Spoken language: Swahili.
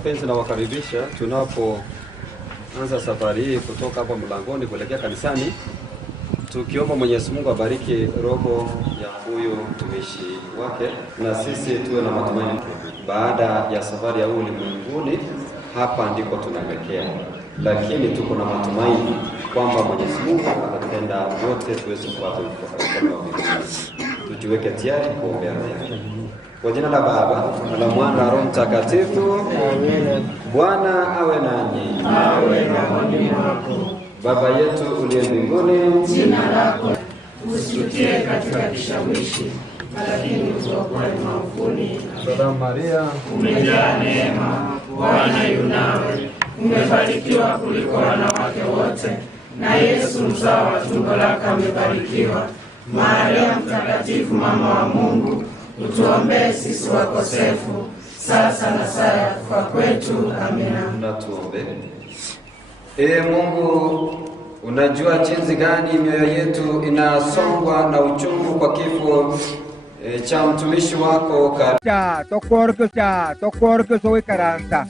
Wapenzi na wakaribisha tunaanza safari hii kutoka hapa mlangoni kuelekea kanisani, tukiomba Mwenyezi Mungu abariki roho ya huyu mtumishi wake, na sisi tuwe na matumaini baada ya safari ya ulimwenguni. Hapa ndiko tunaelekea, lakini tuko na matumaini kwamba Mwenyezi Mungu atatenda yote tuweze kupata ufalme wa mbinguni. Tujiweke tayari kuombea. Kwa jina la Baba na la Mwana na Roho Mtakatifu. Amen. Bwana awe nanyi. Awe na roho wako. Baba yetu uliye mbinguni, jina lako usitutie katika kishawishi, lakini utuokoe maovuni. Salamu Maria, umejaa neema, Bwana yu nawe, umebarikiwa kuliko wanawake wote, na Yesu mzao wa tumbo lako amebarikiwa. Maria mtakatifu, mama wa Mungu, utuombee sisi wakosefu, sasa na saa ya kufa kwetu. Amina. Na tuombe. Mungu, unajua jinsi gani mioyo yetu inasongwa na uchungu kwa kifo cha mtumishi wako. Cha tokorto sowe karanta.